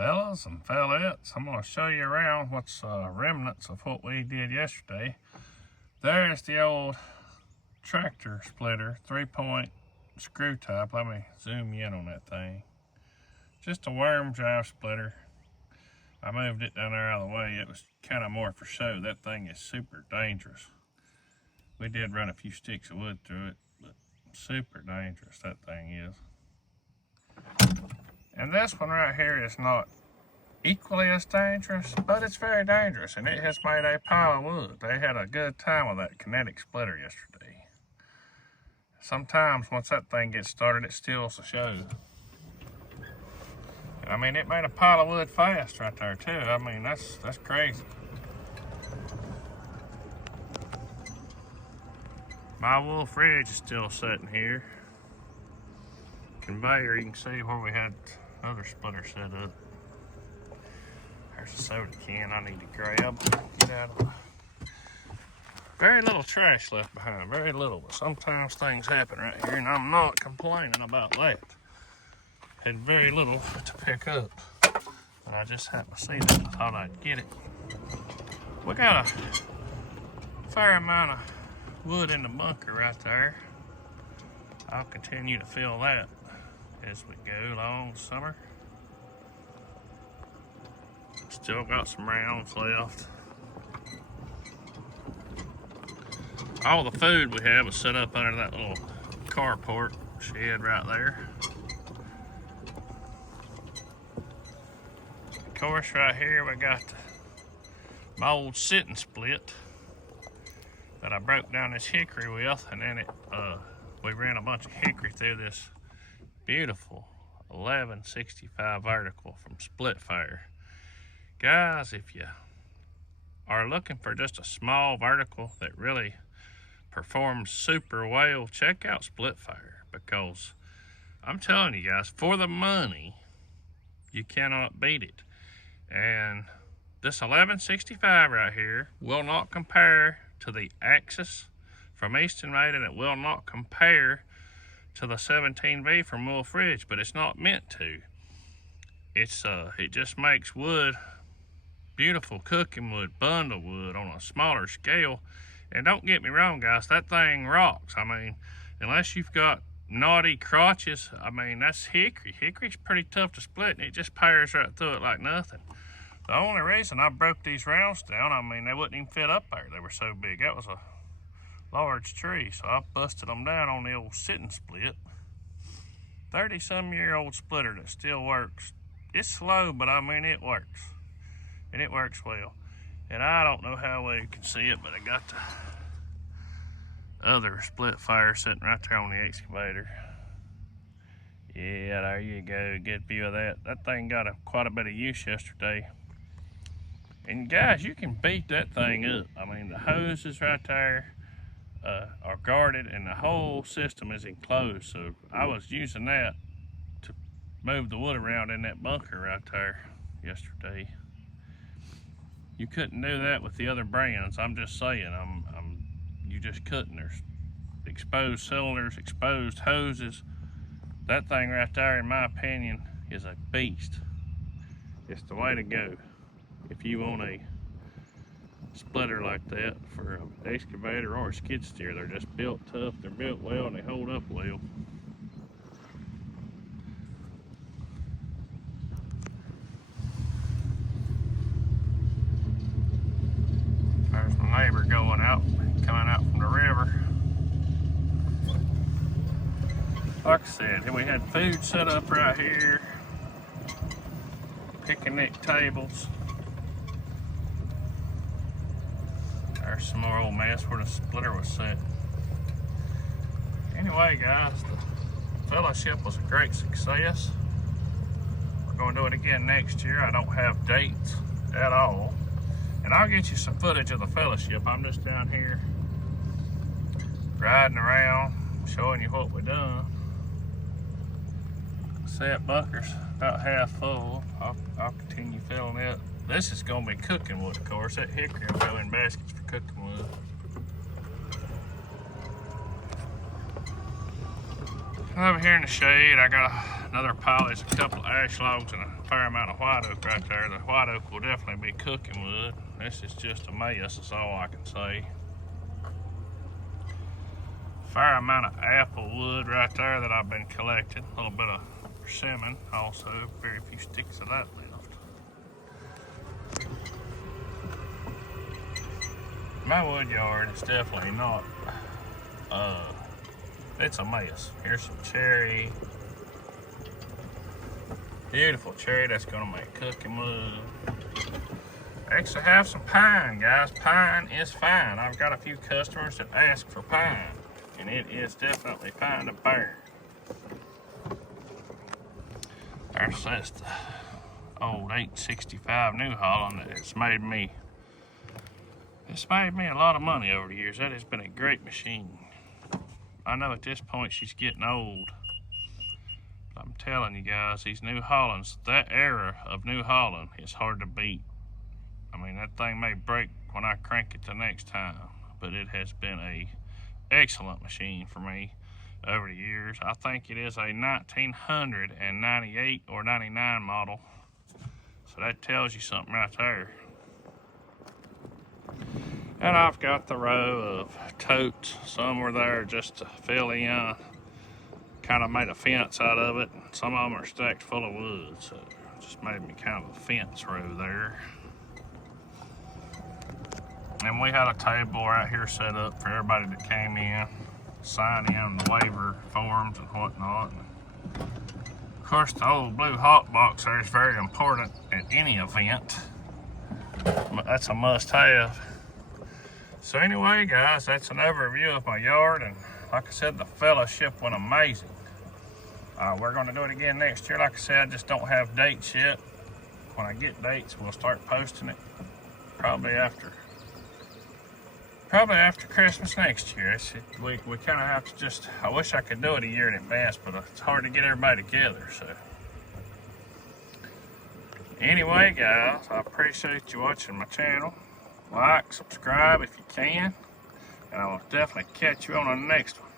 fellas and fellettes. I'm going to show you around what's remnants of what we did yesterday. There's the old tractor splitter, 3-point screw type. Let me zoom in on that thing. Just a worm drive splitter. I moved it down there out of the way. It was kind of more for show. That thing is super dangerous. We did run a few sticks of wood through it, but super dangerous that thing is. And this one right here is not equally as dangerous, but it's very dangerous, and it has made a pile of wood. They had a good time with that kinetic splitter yesterday. Sometimes once that thing gets started, it steals the show. And I mean, it made a pile of wood fast right there too. I mean, that's crazy. My wool fridge is still sitting here. Conveyor, you can see where we had other splitter set up. There's a soda can I need to grab. Get out of the... Very little trash left behind, very little. But sometimes things happen right here, and I'm not complaining about that. Had very little to pick up, but I just happened to see that and thought I'd get it. We got a fair amount of wood in the bunker right there. I'll continue to fill that as we go along summer. Still got some rounds left. All the food we have is set up under that little carport shed right there. Of course, right here we got my old sitting split that I broke down this hickory with, and then we ran a bunch of hickory through this beautiful 1165 vertical from Splitfire. Guys, if you are looking for just a small vertical that really performs super well, check out Splitfire, because I'm telling you guys, for the money, you cannot beat it. And this 1165 right here will not compare to the Axis from Easton Made, and it will not compare to the 17V from Wolf Ridge, but it's not meant to. It just makes wood, beautiful cooking wood, bundle wood on a smaller scale. And don't get me wrong, guys, that thing rocks. I mean, unless you've got knotty crotches, I mean, that's hickory. Hickory's pretty tough to split, and it just powers right through it like nothing. The only reason I broke these rounds down, I mean, they wouldn't even fit up there. They were so big. That was a large tree, so I busted them down on the old sitting split. 30-some-year-old splitter that still works. It's slow, but I mean, it works. And it works well. And I don't know how well you can see it, but I got the other Splitfire sitting right there on the excavator. Yeah, there you go. Good view of that. That thing got quite a bit of use yesterday. And guys, you can beat that thing up. I mean, the hoses right there are guarded, and the whole system is enclosed. So I was using that to move the wood around in that bunker right there yesterday. You couldn't do that with the other brands. I'm just saying, you just couldn't. There's exposed cylinders, exposed hoses. That thing right there, in my opinion, is a beast. It's the way to go if you want a splitter like that for an excavator or a skid steer. They're just built tough, they're built well, and they hold up well. There's my neighbor going out, coming out from the river. Like I said, we had food set up right here, picnic tables. There's some more old mess where the splitter was set. Anyway, guys, the fellowship was a great success. We're going to do it again next year. I don't have dates at all. And I'll get you some footage of the fellowship. I'm just down here riding around, showing you what we done. See, that bunker's about half full. I'll continue filling it. This is gonna be cooking wood, of course. That hickory will go in baskets for cooking wood. Over here in the shade, I got a Another pile is a couple of ash logs and a fair amount of white oak right there. The white oak will definitely be cooking wood. This is just a mess, is all I can say. Fair amount of apple wood right there that I've been collecting. A little bit of persimmon also. Very few sticks of that left. My wood yard is definitely not, it's a mess. Here's some cherry. Beautiful cherry that's gonna make cooking wood. I actually have some pine, guys. Pine is fine. I've got a few customers that ask for pine, and it is definitely fine to burn. There's just the old 865 New Holland. It's made me a lot of money over the years. That has been a great machine. I know at this point she's getting old. But I'm telling you guys, these New Hollands, that era of New Holland is hard to beat. I mean, that thing may break when I crank it the next time, but it has been a excellent machine for me over the years. I think it is a 1998 or 99 model. So that tells you something right there. And I've got the row of totes. Some were there just to fill in. Kind of made a fence out of it. Some of them are stacked full of wood, so it just made me kind of a fence row there. And we had a table right here set up for everybody that came in, sign in the waiver forms and whatnot. Of course, the old blue hot box there is very important at any event. That's a must-have. So anyway, guys, that's an overview of my yard, and like I said, the fellowship went amazing. We're going to do it again next year. Like I said, I just don't have dates yet. When I get dates, we'll start posting it probably after Christmas next year. We kind of have to just, I wish I could do it a year in advance, but it's hard to get everybody together. So anyway, guys, I appreciate you watching my channel. Like, subscribe if you can, and I will definitely catch you on the next one.